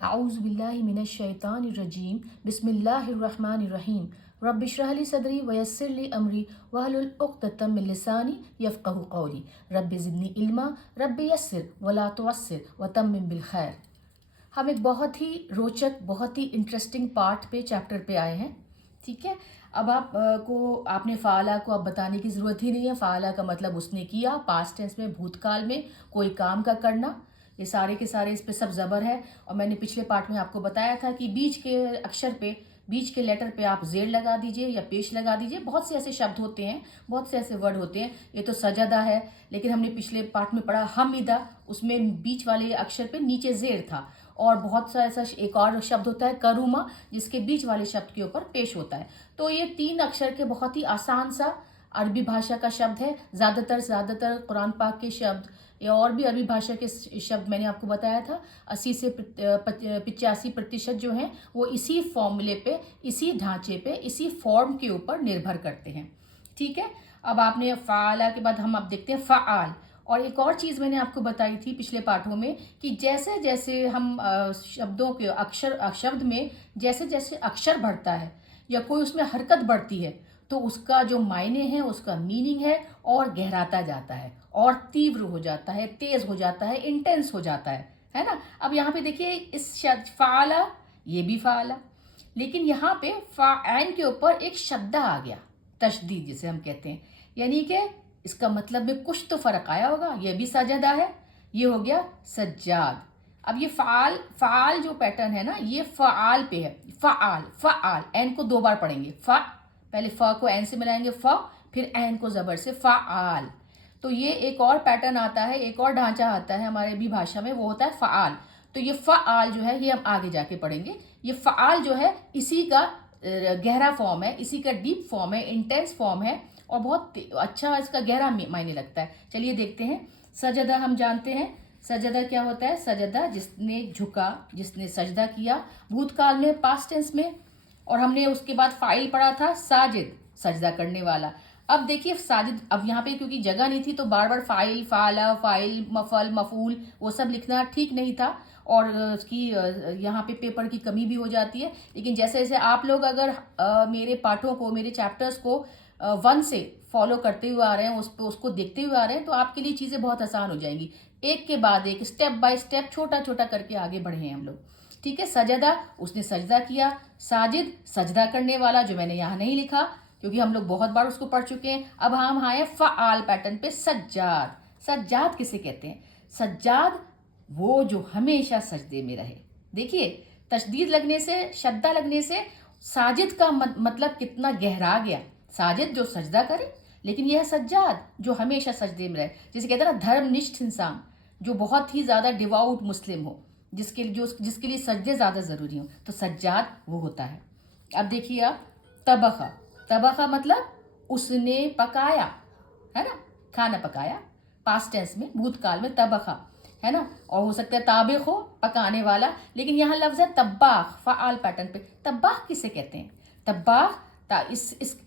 आऊज़ु बिल्लाहि मिनश शैतानिर रजीम बिस्मिल्लाहिर रहमानिर रहीम रब्बि इश्रह ली सदरी वयस्सिर ली अमरी वहलुल उक़्दतम मिन लिसानी यफ़क़हू क़ौली रब्बि ज़िदनी इल्मा रब्बि यस्सिर वला तुअस्सिर वतम्मिम बिल खैर। हम एक बहुत ही रोचक, बहुत ही इंटरेस्टिंग पार्ट पे, चैप्टर पे आए हैं। ठीक है, अब आपने फ़ाला को अब बताने की ज़रूरत ही नहीं है। फ़ाला का मतलब उसने किया, पास्ट टेंस में, भूतकाल में कोई काम का करना। ये सारे के सारे इस पे सब ज़बर है। और मैंने पिछले पार्ट में आपको बताया था कि बीच के अक्षर पे, बीच के लेटर पे आप ज़ेर लगा दीजिए या पेश लगा दीजिए। बहुत से ऐसे शब्द होते हैं, बहुत से ऐसे वर्ड होते हैं। ये तो सजदा है, लेकिन हमने पिछले पार्ट में पढ़ा हमिदा, उसमें बीच वाले अक्षर पे नीचे ज़ेर था। और बहुत सा ऐसा एक और शब्द होता है करूमा, जिसके बीच वाले शब्द के ऊपर पेश होता है। तो ये 3 अक्षर के बहुत ही आसान सा अरबी भाषा का शब्द है। ज़्यादातर कुरान पाक के शब्द या और भी अरबी भाषा के शब्द मैंने आपको बताया था, 80 से 85% जो हैं वो इसी फॉर्मूले पे, इसी ढांचे पे, इसी फॉर्म के ऊपर निर्भर करते हैं। ठीक है, अब आपने फ़ाला के बाद हम अब देखते हैं फ़आल। और एक और चीज़ मैंने आपको बताई थी पिछले पाठों में कि जैसे जैसे हम शब्दों के शब्द में जैसे जैसे अक्षर बढ़ता है या कोई उसमें हरकत बढ़ती है, तो उसका जो मायने है, उसका मीनिंग है, और गहराता जाता है, और तीव्र हो जाता है, तेज हो जाता है, इंटेंस हो जाता है ना। अब यहाँ पे देखिए, इस शब्द फ़ाला, ये भी फ़ाला, लेकिन यहाँ पे फ़ाइन के ऊपर एक शद्दा आ गया, तशदीद जिसे हम कहते हैं, यानी कि इसका मतलब में कुछ तो फ़र्क आया होगा। ये भी सजदा है, ये हो गया सज्जाद। अब ये फ़ाल, फ़ाल जो पैटर्न है ना, ये फ़आल पे है। फ़आल, फ़आल, एन को 2 बार पढ़ेंगे। फ़, पहले फ़ को एन से मिलाएंगे, फ़, फिर एन को ज़बर से, फ़आल। तो ये एक और पैटर्न आता है, एक और ढांचा आता है हमारे भी भाषा में, वो होता है फ़आल। तो ये फ़आल जो है, ये हम आगे जाके पढ़ेंगे। ये फ़आल जो है, इसी का गहरा फॉर्म है, इसी का डीप फॉर्म है, इंटेंस फॉर्म है, और बहुत अच्छा इसका गहरा मायने लगता है। चलिए देखते हैं। सजदा हम जानते हैं, सजदा क्या होता है? सजदा जिसने झुका, जिसने सजदा किया, भूतकाल में, पास्ट टेंस में। और हमने उसके बाद फाइल पढ़ा था साजिद, सजदा करने वाला। अब देखिए साजिद, अब यहाँ पे क्योंकि जगह नहीं थी तो बार बार फाइल, फाला, फाइल, मफल, मफूल, वो सब लिखना ठीक नहीं था, और उसकी यहाँ पे पेपर की कमी भी हो जाती है। लेकिन जैसे जैसे आप लोग अगर मेरे पाठों को, मेरे चैप्टर्स को 1 से फॉलो करते हुए आ रहे हैं, उसको देखते हुए आ रहे हैं, तो आपके लिए चीज़ें बहुत आसान हो जाएंगी। एक के बाद एक, स्टेप बाय स्टेप, छोटा छोटा करके आगे बढ़े हैं हम लोग। ठीक है, सजदा, उसने सजदा किया। साजिद, सजदा करने वाला, जो मैंने यहाँ नहीं लिखा क्योंकि हम लोग बहुत बार उसको पढ़ चुके हैं। अब हम आए फ़आल पैटर्न पे, सज्जाद। सज्जाद किसे कहते हैं? सज्जाद वो जो हमेशा सजदे में रहे। देखिए, तशदीद लगने से, शद्दा लगने से साजिद का मतलब कितना गहरा गया। साजिद जो सजदा करे, लेकिन यह सज्जाद जो हमेशा सजदे में रहे। जिसे कहते हैं ना, धर्मनिष्ठ इंसान, जो बहुत ही ज़्यादा डिवाउट मुस्लिम हो, जिसके लिए सजदे ज़्यादा ज़रूरी हो, तो सज्जाद वो होता है। अब देखिए आप, तबखा। तबखा मतलब उसने पकाया, है ना, खाना पकाया, पास्ट टेंस में, भूतकाल में तबखा, है ना। और हो सकता है ताबिख हो, पकाने वाला, लेकिन यहाँ लफ्ज़ है तब्बाख, फ़आल पैटर्न पे। तब्बाख किसे कहते हैं? तब्बाख,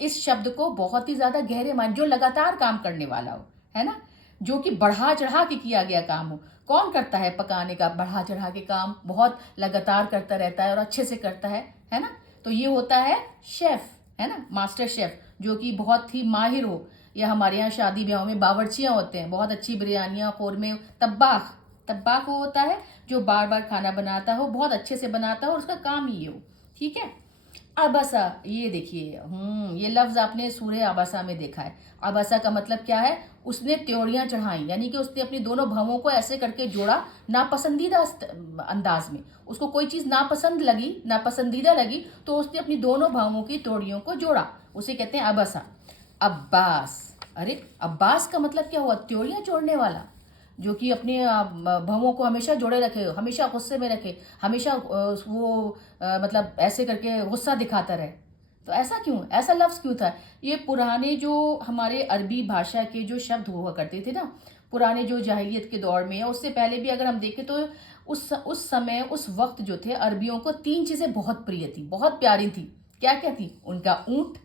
इस शब्द को बहुत ही ज़्यादा गहरे मान, जो लगातार काम करने वाला हो, है ना, जो कि बढ़ा चढ़ा के किया गया काम हो। कौन करता है पकाने का बढ़ा चढ़ा के काम? बहुत लगातार करता रहता है और अच्छे से करता है ना। तो ये होता है शेफ़, है ना, मास्टर शेफ़, जो कि बहुत ही माहिर हो। या हमारे यहाँ शादी ब्याहों में बावर्चियाँ होते हैं, बहुत अच्छी बिरयानियाँ, कौरमे। तब्बाख, तब्बाख वो होता है जो बार बार खाना बनाता हो, बहुत अच्छे से बनाता हो, और उसका काम ही ये हो। ठीक है। अबसा, ये देखिए, ये लफ्ज़ आपने सूरह अबसा में देखा है। अबसा का मतलब क्या है? उसने त्योड़ियाँ चढ़ाई, यानी कि उसने अपनी दोनों भवों को ऐसे करके जोड़ा, नापसंदीदा अंदाज में। उसको कोई चीज़ नापसंद लगी, नापसंदीदा लगी, तो उसने अपनी दोनों भवों की त्योड़ियों को जोड़ा, उसे कहते हैं अबसा। अब्बास, अरे अब्बास का मतलब क्या हुआ? त्योड़ियाँ जोड़ने वाला, जो कि अपने भवों को हमेशा जोड़े रखे, हमेशा गुस्से में रखे, हमेशा मतलब ऐसे करके गुस्सा दिखाता रहे। तो ऐसा क्यों, ऐसा लफ्ज़ क्यों था? ये पुराने जो हमारे अरबी भाषा के जो शब्द हुआ करते थे ना, पुराने जो जाहिलियत के दौर में, या उससे पहले भी अगर हम देखें, तो उस समय, उस वक्त जो थे, अरबियों को 3 चीज़ें बहुत प्रिय थी, बहुत प्यारी थी। क्या क्या थी? उनका ऊँट,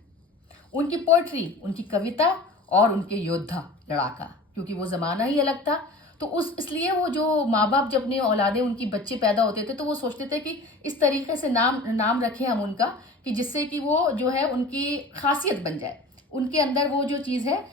उनकी पोइट्री, उनकी कविता, और उनके योद्धा, लड़ाका, क्योंकि वो ज़माना ही अलग था। तो उस इसलिए वो जो माँ बाप जब अपनी औलादें उनकी बच्चे पैदा होते थे तो वो सोचते थे कि इस तरीके से नाम नाम रखें हम उनका कि जिससे कि वो जो है उनकी खासियत बन जाए, उनके अंदर वो जो चीज़ है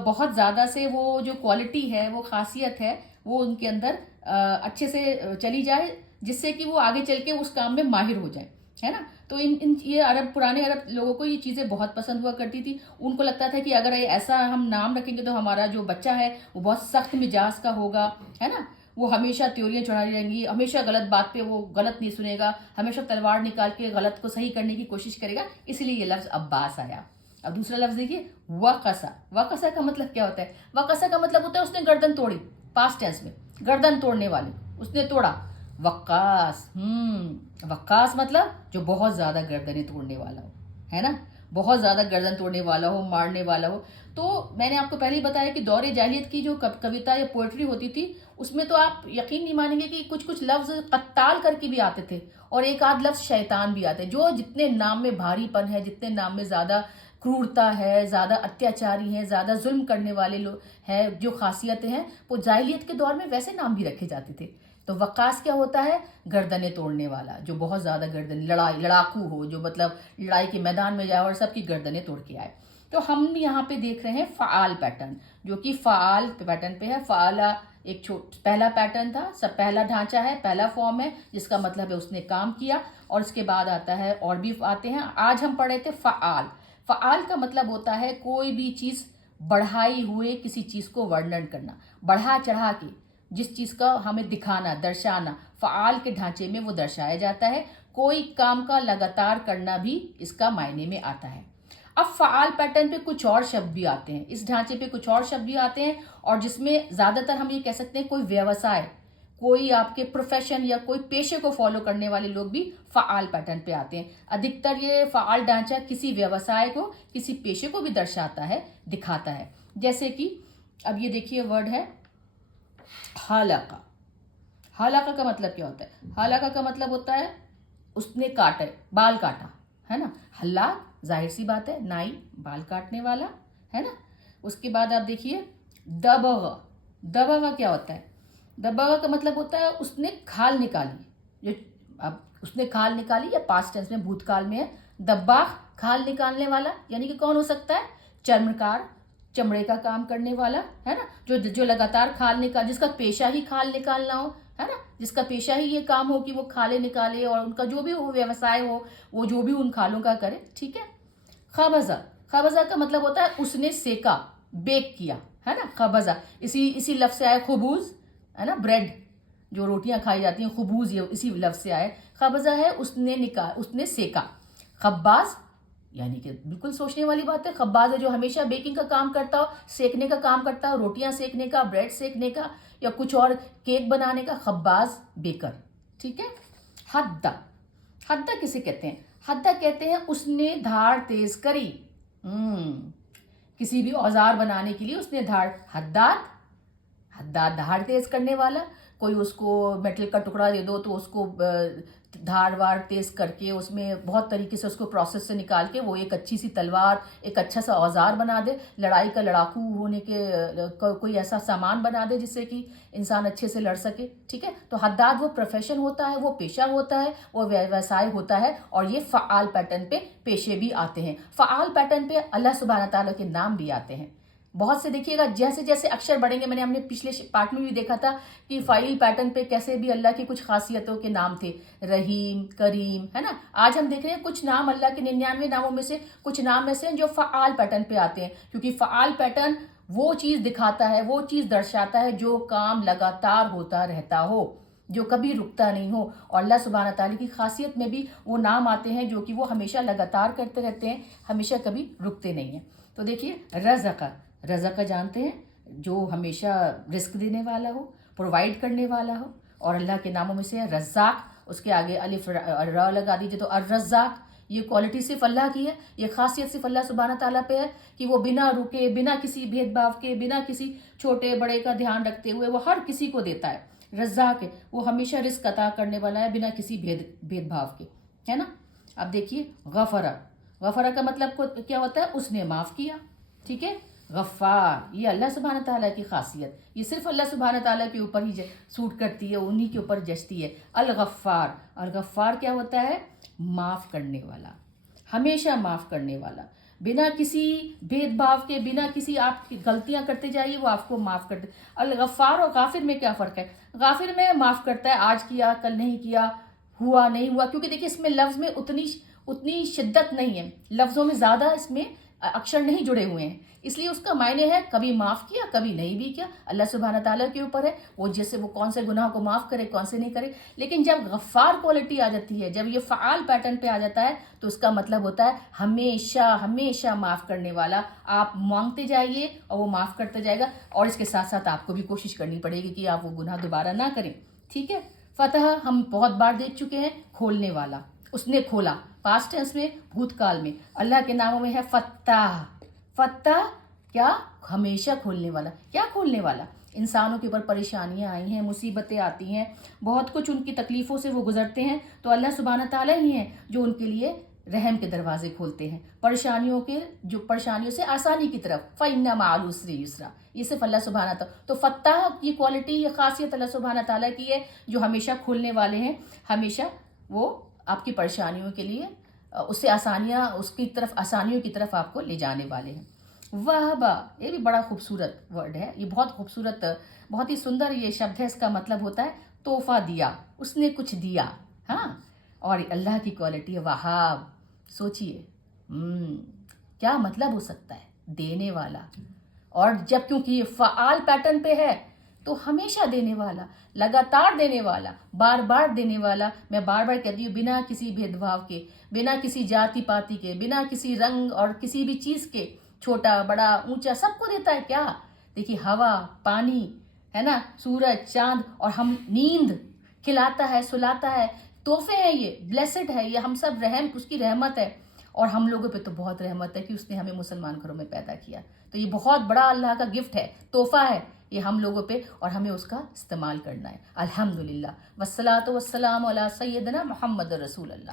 बहुत ज़्यादा से वो जो क्वालिटी है वो खासियत है वो उनके अंदर अच्छे से चली जाए, जिससे कि वो आगे चल के उस काम में माहिर हो जाए, है ना। तो इन इन ये पुराने अरब लोगों को ये चीज़ें बहुत पसंद हुआ करती थी। उनको लगता था कि अगर ऐसा हम नाम रखेंगे तो हमारा जो बच्चा है वो बहुत सख्त मिजाज का होगा, है ना। वो हमेशा त्योरियाँ चढ़ाई रहेंगी, हमेशा गलत बात पे वो गलत नहीं सुनेगा, हमेशा तलवार निकाल के गलत को सही करने की कोशिश करेगा, इसलिए ये लफ्ज़ अब्बास आया। अब दूसरा लफ्ज़ देखिए, वक़सा। वक़सा का मतलब क्या होता है? वक़सा का मतलब होता है उसने गर्दन तोड़ी, पास्ट टेंस में, गर्दन तोड़ने वाले, उसने तोड़ा। वक्कास, वक्कास मतलब जो बहुत ज़्यादा गर्दनें तोड़ने वाला हो, है ना, बहुत ज़्यादा गर्दन तोड़ने वाला हो, मारने वाला हो। तो मैंने आपको पहले ही बताया कि दौरे जाहिलियत की जो कविता या पोएट्री होती थी उसमें तो आप यकीन नहीं मानेंगे कि कुछ कुछ लफ्ज़ कत्ताल करके भी आते थे और एक आध लफ्ज़ शैतान भी आते, जो जितने नाम में भारीपन है, जितने नाम में ज़्यादा क्रूरता है, ज़्यादा अत्याचारी हैं, ज़्यादा जुल्म करने वाले लोग हैं, जो खासियतें हैं, वो जाहिलियत के दौर में वैसे नाम भी रखे जाते थे। तो वक्कास क्या होता है? गर्दनें तोड़ने वाला, जो बहुत ज़्यादा गर्दन लड़ाकू हो, जो मतलब लड़ाई के मैदान में जाए और सबकी गर्दनें तोड़ के आए। तो हम यहाँ पे देख रहे हैं फ़आल पैटर्न, जो कि फ़आल पैटर्न पे है। फ़आला एक पहला पैटर्न था, सब पहला ढांचा है, पहला फॉर्म है, जिसका मतलब है उसने काम किया, और इसके बाद आता है और भी आते हैं। आज हम पढ़े थे फ़आल। फ़आल का मतलब होता है कोई भी चीज़ बढ़ाई हुए किसी चीज़ को वर्णन करना, बढ़ा चढ़ा के जिस चीज़ का हमें दिखाना, दर्शाना, फ़आल के ढांचे में वो दर्शाया जाता है। कोई काम का लगातार करना भी इसका मायने में आता है। अब फ़आल पैटर्न पे कुछ और शब्द भी आते हैं, इस ढांचे पे कुछ और शब्द भी आते हैं, और जिसमें ज़्यादातर हम ये कह सकते हैं कोई व्यवसाय, कोई आपके प्रोफेशन या कोई पेशे को फॉलो करने वाले लोग भी फ़आल पैटर्न पे आते हैं। अधिकतर ये फ़आल ढांचा किसी व्यवसाय को, किसी पेशे को भी दर्शाता है, दिखाता है। जैसे कि अब ये देखिए वर्ड है हालाका। हालाका का मतलब क्या होता है? हालाका का मतलब होता है उसने काटे, बाल काटा, है ना। हल्लाक, जाहिर सी बात है, नाई, बाल काटने वाला, है ना। उसके बाद आप देखिए दबग। दबग क्या होता है? दबग का मतलब होता है उसने खाल निकाली। जो अब उसने खाल निकाली या पास्ट टेंस में, भूतकाल में है। दब्बाग, खाल निकालने वाला, यानी कि कौन हो सकता है? चर्मकार, चमड़े का काम करने वाला, है ना, जो जो लगातार खाल निकाल, जिसका पेशा ही खाल निकालना हो, है ना, जिसका पेशा ही ये काम हो कि वो खाले निकाले, और उनका जो भी वो व्यवसाय हो वो जो भी उन खालों का करे, ठीक है। खबजा। खबजा का मतलब होता है उसने सेका, बेक किया, है ना। खबजा इसी लफ्ज़ से आया खुबूज, है ना, ब्रेड जो रोटियां खाई जाती हैं, खुबूज ये इसी लफ्ज़ से आया। खबजा है उसने सेका। खब्बाज यानी कि बिल्कुल सोचने वाली बात है, खब्बाज है जो हमेशा बेकिंग का काम करता हो, सेकने का काम करता हो, रोटियां सेकने का, ब्रेड सेकने का, या कुछ और केक बनाने का, खब्बाज, बेकर, ठीक है। हद्दा। हद्दा किसे कहते हैं? हद्दा कहते हैं उसने धार तेज करी। किसी भी औजार बनाने के लिए उसने धार, हद्दाद, हद्दाद धार तेज करने वाला। कोई उसको मेटल का टुकड़ा दे दो तो उसको धार वार तेज करके उसमें बहुत तरीके से उसको प्रोसेस से निकाल के वो एक अच्छी सी तलवार, एक अच्छा सा औजार बना दे, लड़ाई का लड़ाकू होने के कोई ऐसा सामान बना दे जिससे कि इंसान अच्छे से लड़ सके, ठीक है। तो हद्दाद वो प्रोफेशन होता है, वो पेशा होता है, वो व्यवसाय होता है, और ये फ़आल पैटर्न पे पेशे भी आते हैं। फ़आल पैटर्न पे अल्लाह सुब्हानहू तआला के नाम भी आते हैं बहुत से। देखिएगा जैसे जैसे अक्षर बढ़ेंगे, मैंने हमने पिछले पार्ट में भी देखा था कि फ़ाइल पैटर्न पे कैसे भी अल्लाह की कुछ खासियतों के नाम थे, रहीम, करीम, है ना। आज हम देख रहे हैं कुछ नाम अल्लाह के 99 नामों में से कुछ नाम ऐसे हैं जो फ़आल पैटर्न पे आते हैं, क्योंकि फ़आल पैटर्न वो चीज़ दिखाता है, वो चीज़ दर्शाता है जो काम लगातार होता रहता हो, जो कभी रुकता नहीं हो। और अल्लाह सुब्हानहू तआला की खासियत में भी वो नाम आते हैं जो कि वो हमेशा लगातार करते रहते हैं, हमेशा कभी रुकते नहीं हैं। तो देखिए रज़क़, रज़क़ जानते हैं, जो हमेशा रिस्क देने वाला हो, प्रोवाइड करने वाला हो, और अल्लाह के नामों में से है रज़्ज़ाक़। उसके आगे अलिफ र लगा दीजिए तो अर्रज़्ज़ाक़। ये क्वालिटी सिर्फ अल्लाह की है, ये खासियत सिर्फ अल्लाह सुब्हानहू तआला पे है कि वो बिना रुके, बिना किसी भेदभाव के, बिना किसी छोटे बड़े का ध्यान रखते हुए वो हर किसी को देता है। रज़्ज़ाक़ है, वो हमेशा रिस्क अता करने वाला है बिना किसी भेदभाव के, है ना। अब देखिए गफ़रा। गफ़रा का मतलब क्या होता है? उसने माफ़ किया, ठीक है। गफ़्फ़ार, ये अल्लाह सुब्हान ताला की खासियत, ये सिर्फ अल्लाह सुब्हान ताला के ऊपर ही सूट करती है, उन्हीं के ऊपर जचती है। अल गफ़्फ़ार, और गफ़्फ़ार क्या होता है? माफ़ करने वाला, हमेशा माफ़ करने वाला, बिना किसी भेदभाव के, बिना किसी आप गलतियां करते जाइए वो आपको माफ़ कर दे। अल गफ़्फ़ार और गाफिर में क्या फ़र्क है? गाफिर में माफ़ करता है, आज किया कल नहीं किया, हुआ नहीं हुआ, क्योंकि देखिए इसमें लफ्ज़ में उतनी उतनी शिद्दत नहीं है, लफ्ज़ों में ज़्यादा इसमें अक्षर नहीं जुड़े हुए हैं, इसलिए उसका मायने है कभी माफ़ किया कभी नहीं भी किया, अल्लाह सुब्हान ताला के ऊपर है वो, जैसे वो कौन से गुनाह को माफ़ करे कौन से नहीं करे। लेकिन जब गफ़्फ़ार क्वालिटी आ जाती है, जब ये फ़आल पैटर्न पे आ जाता है, तो उसका मतलब होता है हमेशा हमेशा माफ़ करने वाला। आप मांगते जाइए और वो माफ़ करते जाएगा, और इसके साथ साथ आपको भी कोशिश करनी पड़ेगी कि आप वो गुनाह दोबारा ना करें। ठीक है। फ़तह हम बहुत बार देख चुके हैं, खोलने वाला, उसने खोला, पास्ट टेंस में, भूतकाल में। अल्लाह के नामों में है फत्ताह, फत्ताह क्या? हमेशा खोलने वाला। क्या खोलने वाला? इंसानों के ऊपर परेशानियां आई हैं, मुसीबतें आती हैं, बहुत कुछ उनकी तकलीफ़ों से वो गुजरते हैं, तो अल्लाह सुब्हान ताला ही है जो उनके लिए रहम के दरवाजे खोलते हैं, परेशानियों से आसानी की तरफ। फ़इन्ना मअल उसरि युसरा, ये सिर्फ अल्लाह सुब्हान ताला। तो फत्ताह की क्वालिटी, ये खासियत अल्लाह सुब्हान ताला की है, जो हमेशा खोलने वाले हैं, हमेशा वो आपकी परेशानियों के लिए उससे आसानियाँ, उसकी तरफ, आसानियों की तरफ आपको ले जाने वाले हैं। वहबा, ये भी बड़ा खूबसूरत वर्ड है, ये बहुत खूबसूरत, बहुत ही सुंदर ये शब्द है। इसका मतलब होता है तोहफा दिया, उसने कुछ दिया। हाँ, और अल्लाह की क्वालिटी है वहाब। सोचिए क्या मतलब हो सकता है? देने वाला। और जब क्योंकि ये फ़आल पैटर्न पे है, तो हमेशा देने वाला, लगातार देने वाला, बार बार देने वाला। मैं बार बार कहती हूँ, बिना किसी भेदभाव के, बिना किसी जाति पाति के, बिना किसी रंग और किसी भी चीज़ के, छोटा बड़ा ऊंचा सबको देता है। क्या? देखिए, हवा, पानी, है ना, सूरज, चांद, और हम नींद, खिलाता है, सुलाता है, तोहफे हैं ये, ब्लेसेड है ये, हम सब रहम, उसकी रहमत है। और हम लोगों पे तो बहुत रहमत है कि उसने हमें मुसलमान घरों में पैदा किया। तो ये बहुत बड़ा अल्लाह का गिफ्ट है, तोहफा है ये हम लोगों पे, और हमें उसका इस्तेमाल करना है। अल्हम्दुलिल्लाह, वस्सलातु वस्सलामु अला सय्यदना मुहम्मद रसूलुल्लाह।